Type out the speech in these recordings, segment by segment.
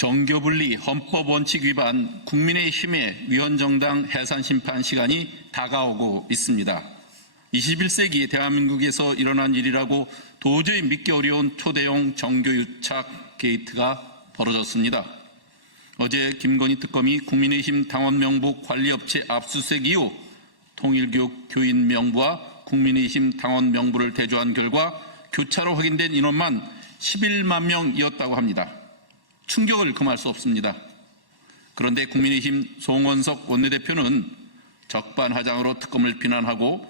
정교분리 헌법원칙 위반 국민의힘의 위헌정당 해산심판 시간이 다가오고 있습니다. 21세기 대한민국에서 일어난 일이라고 도저히 믿기 어려운 초대형 정교유착 게이트가 벌어졌습니다. 어제 김건희 특검이 국민의힘 당원 명부 관리업체 압수수색 이후 통일교육 교인 명부와 국민의힘 당원 명부를 대조한 결과 교차로 확인된 인원만 11만 명이었다고 합니다. 충격을 금할 수 없습니다. 그런데 국민의힘 송원석 원내대표는 적반하장으로 특검을 비난하고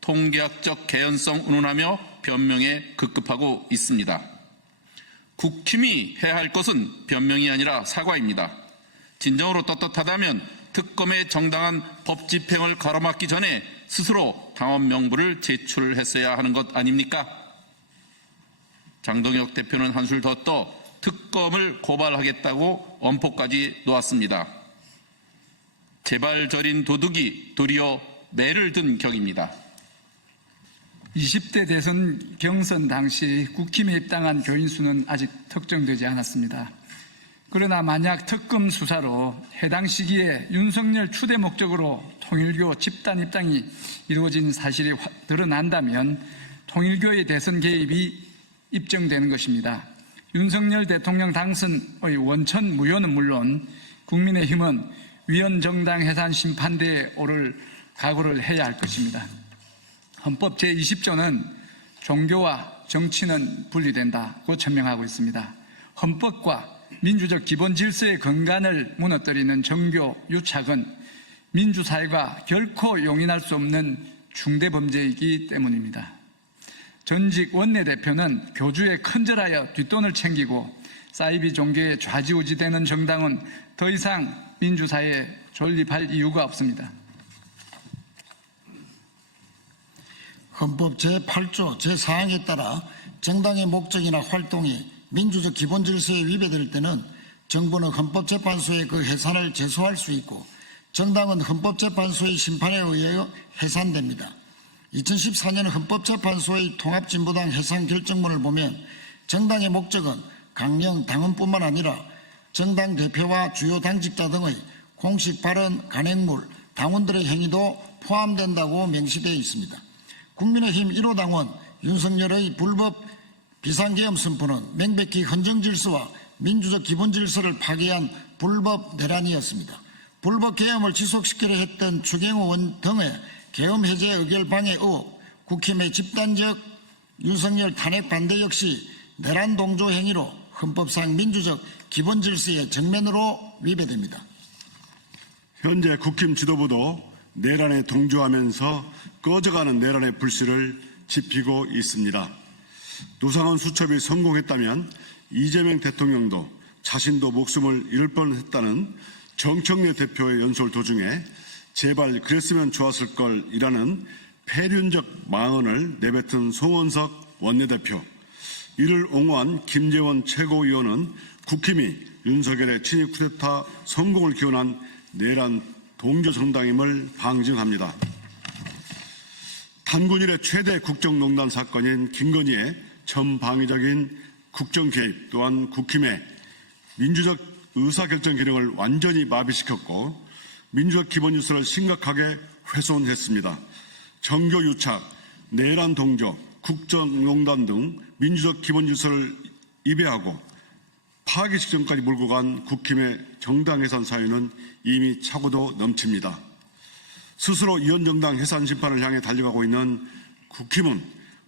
통계학적 개연성 운운하며 변명에 급급하고 있습니다. 국힘이 해야 할 것은 변명이 아니라 사과입니다. 진정으로 떳떳하다면 특검의 정당한 법 집행을 가로막기 전에 스스로 당원 명부를 제출했어야 하는 것 아닙니까? 장동혁 대표는 한술 더 떠 특검을 고발하겠다고 엄포까지 놓았습니다. 제발 저린 도둑이 도리어 매를 든 격입니다. 20대 대선 경선 당시 국힘에 입당한 교인 수는 아직 특정되지 않았습니다. 그러나 만약 특검 수사로 해당 시기에 윤석열 추대 목적으로 통일교 집단 입당이 이루어진 사실이 드러난다면 통일교의 대선 개입이 입증되는 것입니다. 윤석열 대통령 당선의 원천 무효는 물론 국민의힘은 위헌정당 해산 심판대에 오를 각오를 해야 할 것입니다. 헌법 제20조는 종교와 정치는 분리된다고 천명하고 있습니다. 헌법과 민주적 기본 질서의 근간을 무너뜨리는 정교 유착은 민주사회가 결코 용인할 수 없는 중대범죄이기 때문입니다. 전직 원내대표는 교주에 큰절하여 뒷돈을 챙기고 사이비 종교에 좌지우지되는 정당은 더 이상 민주사회에 존립할 이유가 없습니다. 헌법 제8조 제4항에 따라 정당의 목적이나 활동이 민주적 기본 질서에 위배될 때는 정부는 헌법재판소에 그 해산을 제소할 수 있고 정당은 헌법재판소의 심판에 의하여 해산됩니다. 2014년 헌법재판소의 통합진보당 해산 결정문을 보면 정당의 목적은 강령 당원뿐만 아니라 정당 대표와 주요 당직자 등의 공식 발언, 간행물, 당원들의 행위도 포함된다고 명시되어 있습니다. 국민의힘 1호 당원 윤석열의 불법 비상계엄 선포는 명백히 헌정질서와 민주적 기본질서를 파괴한 불법 내란이었습니다. 불법 계엄을 지속시키려 했던 추경호 의원 등의 계엄 해제 의결 방해 의혹, 국힘의 집단적 윤석열 탄핵 반대 역시 내란 동조 행위로 헌법상 민주적 기본질서의 정면으로 위배됩니다. 현재 국힘 지도부도 내란에 동조하면서 꺼져가는 내란의 불씨를 지피고 있습니다. 노상원 수첩이 성공했다면 이재명 대통령도 자신도 목숨을 잃을 뻔했다는 정청래 대표의 연설 도중에 제발 그랬으면 좋았을 걸이라는 폐륜적 망언을 내뱉은 송원석 원내대표, 이를 옹호한 김재원 최고위원은 국힘이 윤석열의 친일 쿠데타 성공을 기원한 내란 동조 정당임을 방증합니다. 탄군 이래 최대 국정농단 사건인 김건희의 전방위적인 국정 개입 또한 국힘의 민주적 의사결정 기능을 완전히 마비시켰고 민주적 기본질서를 심각하게 훼손했습니다. 정교유착, 내란 동조, 국정농단 등 민주적 기본질서를 위배하고 파기 직전까지 몰고 간 국힘의 정당 해산 사유는 이미 차고도 넘칩니다. 스스로 위헌정당 해산 심판을 향해 달려가고 있는 국힘은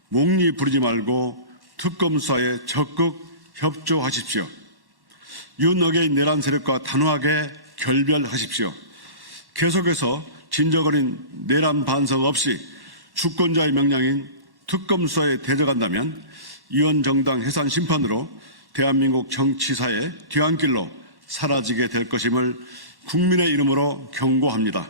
몽리 부리지 말고 특검 수사에 적극 협조하십시오. 윤어게인 내란 세력과 단호하게 결별하십시오. 계속해서 진저거린 내란 반성 없이 주권자의 명령인 특검 수사에 대적한다면 위헌정당 해산 심판으로 대한민국 정치사의 뒤안길로 사라지게 될 것임을 국민의 이름으로 경고합니다.